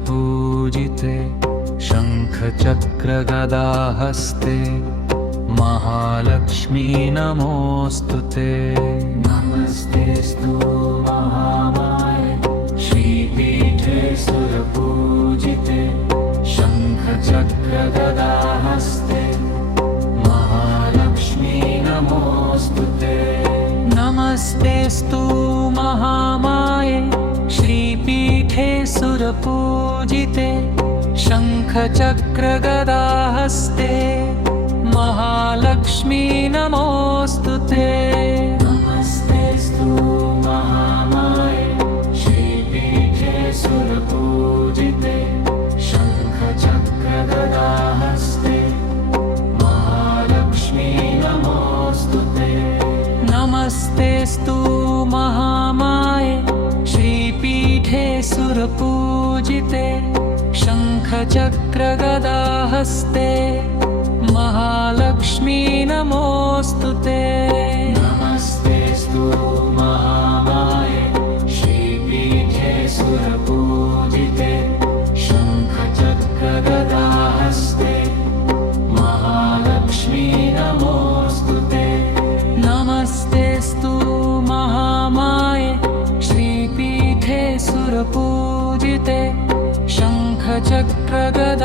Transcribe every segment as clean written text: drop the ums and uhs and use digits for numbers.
सुरपूजिते शङ्खचक्रगदाहस्ते महालक्ष्मी नमोऽस्तुते। नमस्तेऽस्तु महामाये श्रीपीठे सुरपूजिते शङ्खचक्रगदाहस्ते महालक्ष्मी नमोऽस्तुते। नमस्तेऽस्तु महामाये श्रीपीठे सुरपूजिते शङ्खचक्रगदाहस्ते महालक्ष्मी नमोऽस्तुते। नमस्तेऽस्तु महामाये श्रीपीठे सुरपूजिते शङ्खचक्रगदाहस्ते महालक्ष्मी नमोऽस्तुते। नमस्तेऽस्तु महामाये श्रीपीठे सुरपूजिते शङ्खचक्रगदाहस्ते महालक्ष्मी नमोऽस्तुते। नमस्तेऽस्तु महामाये श्रीपीठे सुरपूजिते शङ्खचक्रगदाहस्ते महालक्ष्मी नमोऽस्तुते। नमस्तेऽस्तु महामाये श्रीपीठे सुरपूजिते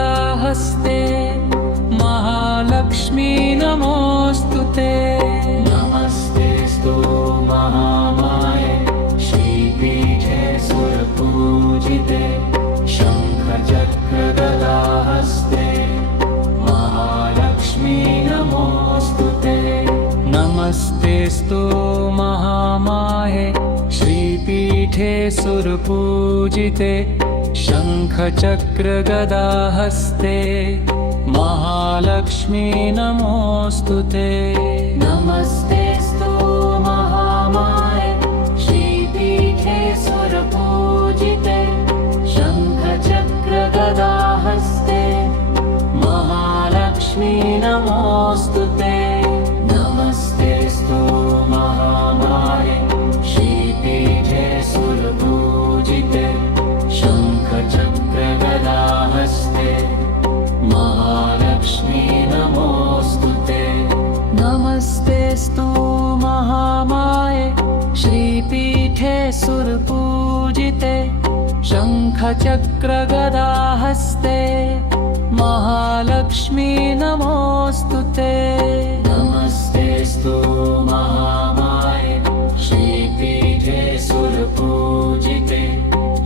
शङ्खचक्रगदाहस्ते महालक्ष्मी नमोऽस्तुते। नमस्तेऽस्तु महामाये श्रीपीठे सुरपूजिते शङ्खचक्रगदाहस्ते महालक्ष्मी नमोऽस्तुते। नमस्तेऽस्तु महामाये श्रीपीठे सुरपूजिते शङ्खचक्रगदाहस्ते महालक्ष्मी नमोऽस्तुते। नमस्तेऽस्तु महामाये श्रीपीठे सुरपूजिते शङ्खचक्रगदाहस्ते महालक्ष्मी नमोऽस्तुते। नमस्तेऽस्तु महामाये श्रीपीठे सुरपूजिते शङ्खचक्रगदाहस्ते महालक्ष्मी नमोऽस्तुते। नमस्तेऽस्तु महामाये श्रीपीठे सुरपूजिते शङ्खचक्रगदाहस्ते महालक्ष्मी नमोऽस्तुते। नमस्तेऽस्तु महामाये श्रीपीठे सुरपूजिते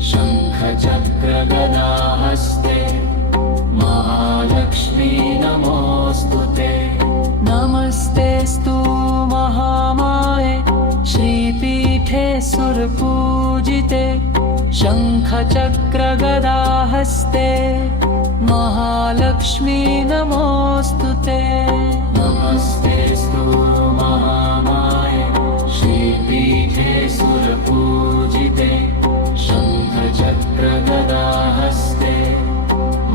शङ्खचक्रगदाहस्ते महालक्ष्मी नमोऽस्तुते। नमस्तेऽस्तु महामाये श्रीपीठे सुरपूजिते शङ्खचक्रगदाहस्ते महालक्ष्मी नमोऽस्तुते। नमस्तेऽस्तु महामाये श्रीपीठे सुरपूजिते शङ्खचक्रगदाहस्ते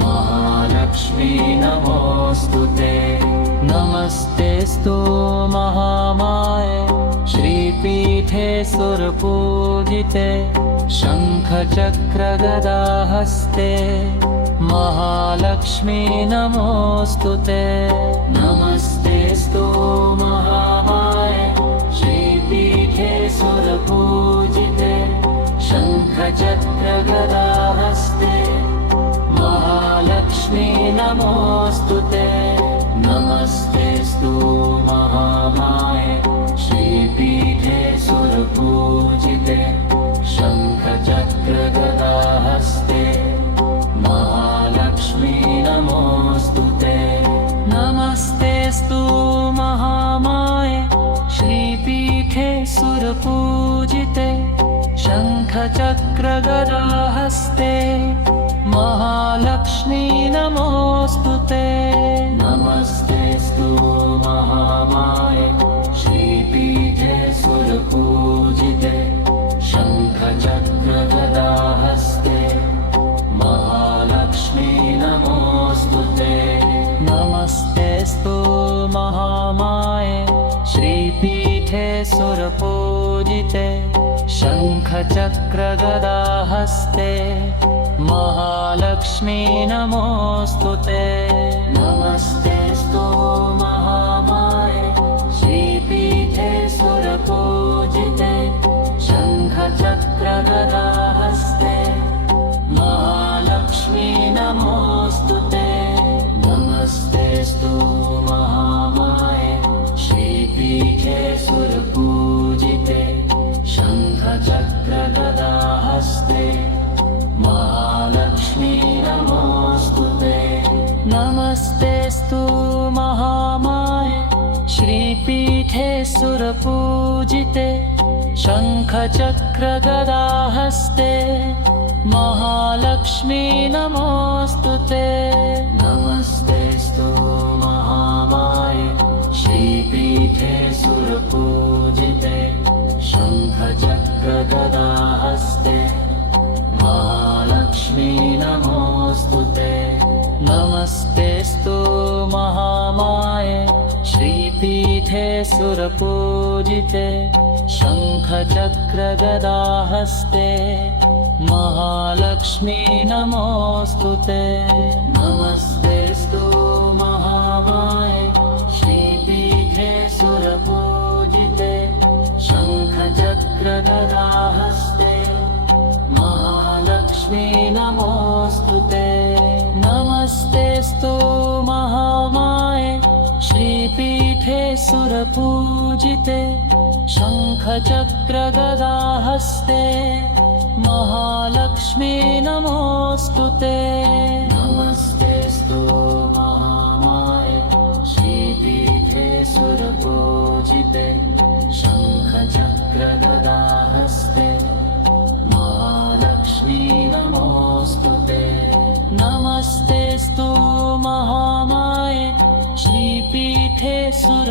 महालक्ष्मी नमोऽस्तुते। नमस्तेऽस्तु महामाये श्रीपीठे सुरपूजिते शङ्खचक्रगदाहस्ते महालक्ष्मी नमोऽस्तुते। नमस्तेऽस्तु महामाये श्रीपीठे सुरपूजिते शङ्खचक्रगदाहस्ते महालक्ष्मी नमोऽस्तुते। नमस्तेऽस्तु महामाये श्रीपीठे सुरपूजिते शङ्खचक्रगदाहस्ते महालक्ष्मी नमोऽस्तुते। नमस्तेऽस्तु महामाये श्रीपीठे सुरपूजिते शङ्खचक्रगदाहस्ते महालक्ष्मी नमोऽस्तुते। नमस्तेऽस्तु महामाये श्रीपीठे सुरपूजिते शङ्खचक्रगदाहस्ते महालक्ष्मी नमोऽस्तुते। नमस्तेऽस्तु महामाये श्रीपीठे सुरपूजिते शङ्खचक्रगदाहस्ते महालक्ष्मी नमोऽस्तुते नमस्तेऽस्तु महामाये श्रीपीठे सुरपूजिते शङ्खचक्रगदाहस्ते महालक्ष्मी नमोऽस्तुते नमस्तेऽस्तु महामाये श्रीपीठे सुरपूजिते शङ्खचक्रगदाहस्ते महालक्ष्मी नमोऽस्तुते नमस्तेऽस्तु महामाये श्रीपीठे सुरपूजिते शङ्खचक्रगदाहस्ते महालक्ष्मी नमोऽस्तुते नमस्तेऽस्तु महामाये श्रीपीठे सुरपूजिते शङ्खचक्रगदाहस्ते महालक्ष्मी नमोऽस्तुते नमस्तेऽस्तु महामाये श्रीपीठे सुरपूजिते शङ्खचक्रगदाहस्ते महालक्ष्मी नमोऽस्तुते नमस्तेऽस्तु महामाये श्रीपीठे सुरपूजिते शङ्खचक्रगदाहस्ते महालक्ष्मी नमोऽस्तुते नमस्तेऽस्तु महामाये श्रीपीठे सुरपूजिते शङ्खचक्रगदाहस्ते महालक्ष्मी नमोऽस्तुते नमस्तेऽस्तु महामाये श्रीपीठे सुरपूजिते शङ्खचक्रगदाहस्ते महालक्ष्मी नमोऽस्तुते नमस्तेऽस्तु महामाये श्रीपीठे सुर